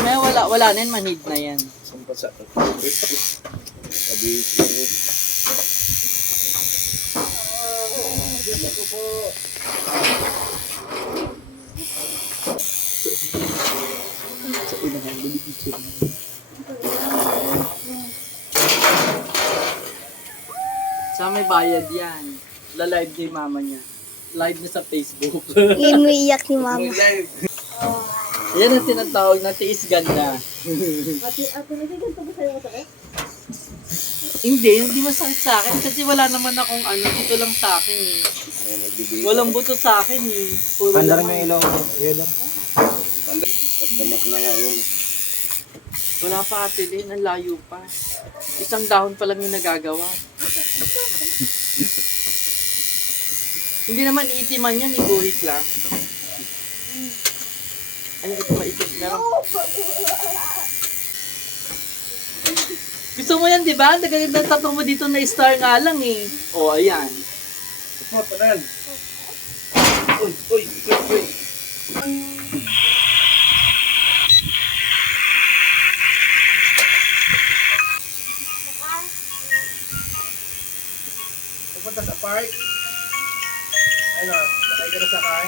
May wala na yan, manhid na yan. Sampa sa sabi ko. Sa unahan, balik-balik. Sa may bayad yan. La-live ni mama niya. Live na sa Facebook. Inuiyak ni mama. Yan ang tinatawag na tiis ganda. Hindi masakit sa akin kasi wala naman akong dito lang sa akin eh. Walang buto sa akin eh. Puro Pandar mo laman. ilaw. Yelo. Pagdanak na nga yun. Wala pa atilin, ang layo pa. Isang dahon pa lang yung nagagawa. Hindi naman iitiman yan, iguhit lang. Ano ito maitim? Meron. Gusto mo yan, di ba? Nagagandang tattoo mo dito na star nga lang eh. O, ayan. Support, tanan. Uy. Pupunta sa park. Ano, sakay ka na sa car?